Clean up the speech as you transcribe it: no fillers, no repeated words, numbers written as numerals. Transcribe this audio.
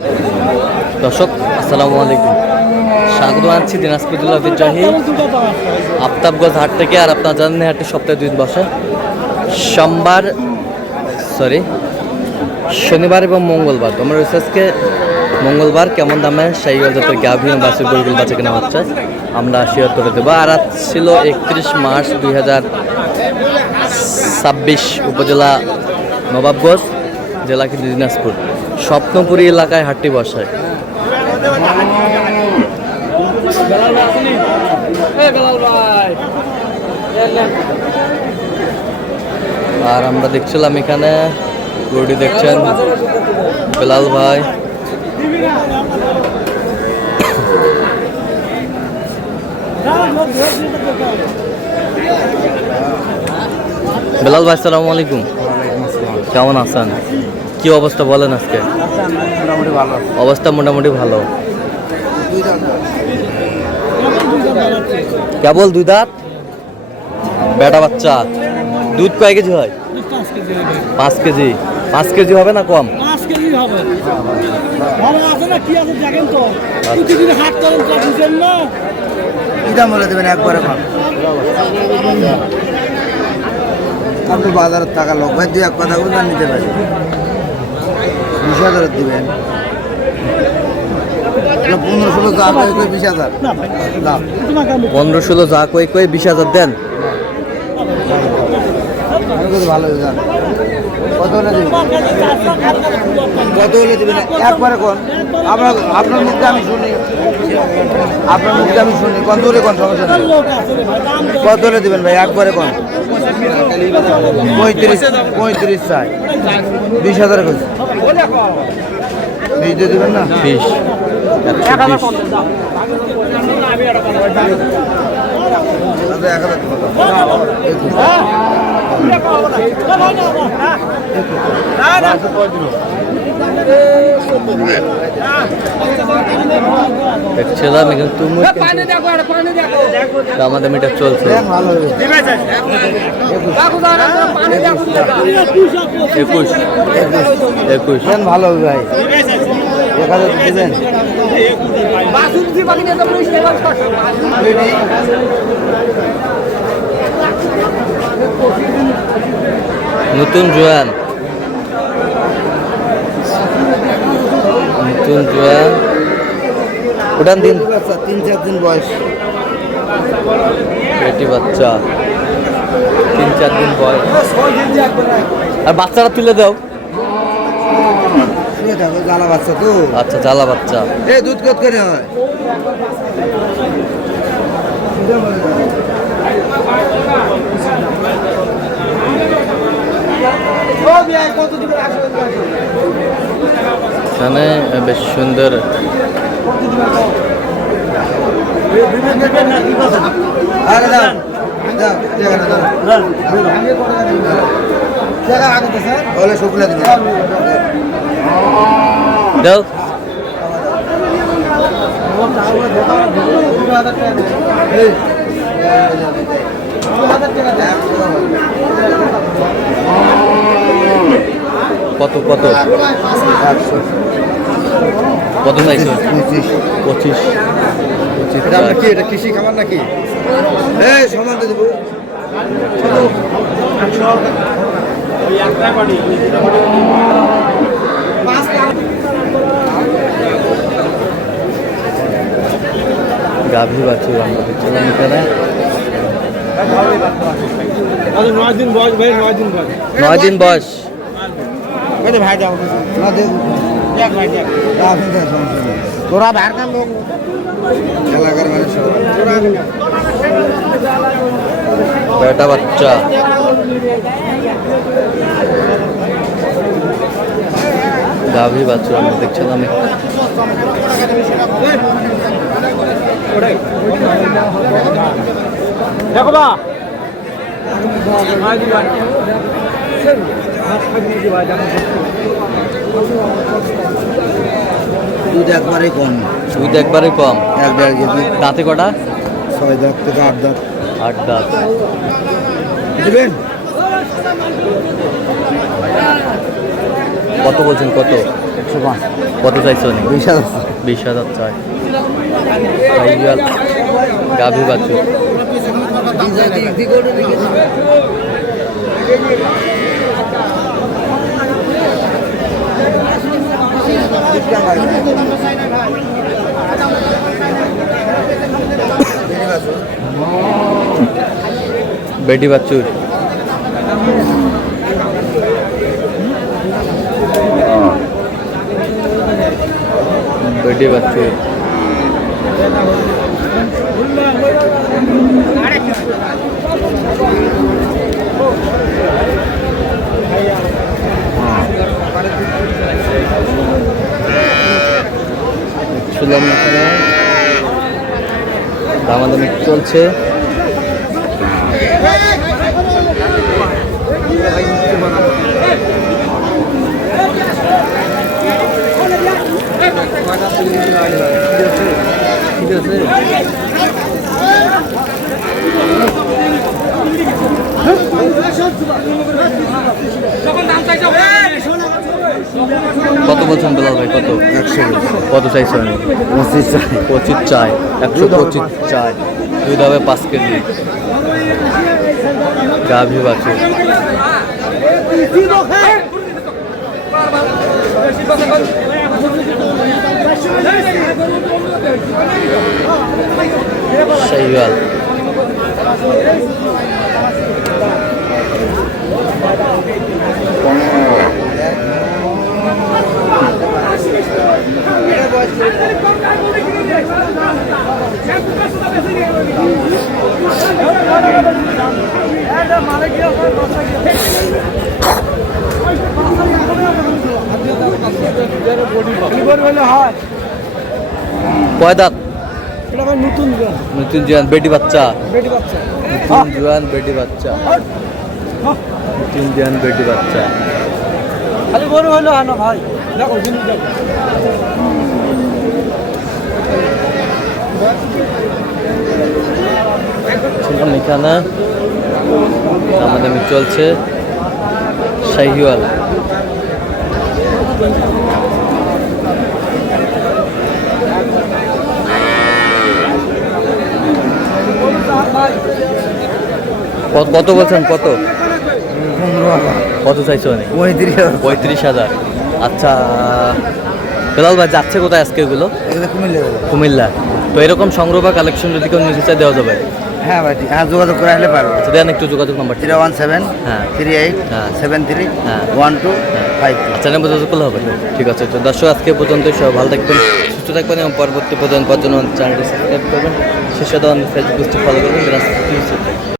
দর্শক আসসালামু আলাইকুম, স্বাগত জানাচ্ছি দিনাজপুর জেলা ঐতিহ্যবাহী আফতাবগঞ্জ হাট থেকে। আর আপনার জানেন হাটটি সপ্তাহে 2 দিন বসে, শনিবার এবং মঙ্গলবার। তোমরা রিসার্চকে মঙ্গলবার কেমন দামে শাহিওয়াল জাতের গাভী এবং বাছুর গরুগুলো বাচ্চা কেনা হচ্ছে আমরা শেয়ার করে দেবো। আর আজ ছিল 31 মার্চ 2026, উপজেলা নবাবগঞ্জ, জেলা কিন্তু দিনাজপুর, স্বপ্নপুরী এলাকায় হাটটি বসায়। আর আমরা দেখছিলাম এখানে গরুটি দেখছেন বেলাল ভাই। বেলাল ভাই আসসালামু আলাইকুম, কেমন আছেন? কি অবস্থা বলেন আজকে? অবস্থা মোটামুটি ভালো। কেবল 2 দাঁত বেটা বাচ্চা। দুধ কয় কেজি হয়? 5 কেজি। 5 কেজি হবে না কম? 5 কেজি হবে। ভালো আছে না কি আছে দেখেন তো। প্রতিদিন হাট করেন তো বুঝেন না। কি দাম বলে দেবেন একবারে কম? আপনি বাজারের টাকা লোক ভাই 2-1 কথা বলে নিতে পারি। 20,000 দিবেন। 15-16 যা কই 20,000 লাভ। 15-16 যা কই 20,000 দেন। ভালো যান। কত হলে দিবেন? কত হলে দিবেন একবারে কোন? আপনার মুখে আমি শুনি, আপনার মুখে আমি শুনি। কত হলে কোন সমস্যা নেই। কত হলে দিবেন ভাই একবারে কোন? 35 চাই। 20,000 কইছে। 20 দিয়ে দিবেন না? 20 দেখছিলাম এখানে তুমুল আমাদের মিটার চলছে। 21 ভালো হবে ভাই। 1,000 দিবেন। নতুন জোয়ান উঠান দিন। 3-4 দিন বয়স। বেটি বাচ্চা 3-4 দিন বয়স। আর বাচ্চাটা তুলে দাও। জ্বালা বাচ্চা তো। আচ্ছা, জ্বালা বাচ্চা। এই দুধ কত করে হয়? এখানে বেশ সুন্দর শুক্লা দিবে দাও। কত কত কত চাইছো? 25। কি এটা কৃষি খাবার নাকি? এই সমান দেবো। গাভী বাছুর আমরা দেখছিলাম এখানে। 9 দিন বয়স ভাই, 9 দিন বয়স। 9 দিন বয়স। কত ভাই দাও না দেব। দেখ ভাই দেখ। আপনি দেন সমস্যা নেই। তোরা ভার কাম লোক এলাকার মানুষ বেটা বাচ্চা। গাভী বাছুর আমরা দেখছিলাম। দেখো বা দুধ একবারে কম। দুধ একবারে কম। 1-1.5 কেজি। দাঁতে কটা? 6 দাঁত থেকে 8 দাঁত। 8 দাঁত। দিবেন কত বলছেন? কত? 105। কত চাইছো? 20,000। 20,000 চাই। শাহিওয়াল গাভী বাছুর। বেটি বাছুর। বেটি বাছুর। শুনলাম এখানে দামাদামি চলছে। কত বলছেন বেলাল ভাই? কত? 100। কত চাইছেন? 25 চাই। 25 চাই। 125 চাই। দুই দামে 5 কেজি গাভী বাছুর। শাহিওয়াল। কয় দাঁত? নতুন নতুন জোয়ান বেটি বাচ্চা। বেটি বাচ্চা। নতুন জোয়ান বেটি বাচ্চা। নতুন জোয়ান বেটি বাচ্চা। খালি বড় হলো না ভাই, দেখো জিনিস দেখো। এখানে দামাদামি চলছে। শাহিওয়াল। কত বলছেন? কত? 15,000। কত চাইছো? 35,000। 35,000। আচ্ছা বেলাল ভাই যাচ্ছে কোথায় আজকে এগুলো? এগুলো কুমিল্লা যাবে। কুমিল্লা। তো এরকম সংগ্রহ বা কালেকশন যদি কেউ নিতে চায় দেওয়া যাবে? হ্যাঁ ভাই, হ্যাঁ যোগাযোগ করে আসলে পারবো। আচ্ছা দেন একটু যোগাযোগ নাম্বার। 017 হ্যাঁ 38 হ্যাঁ 73 হ্যাঁ 12 52। আচ্ছা নাম্বার যোগাযোগ করলে হবে। ঠিক আছে। তো দর্শক আজকে পর্যন্ত সবাই ভালো থাকবেন, সুস্থ থাকবেন এবং পরবর্তী পর্যন্ত চ্যানেলটি সাবস্ক্রাইব করবেন। শেষে ফেসবুক পেজটি ফলো করবেন।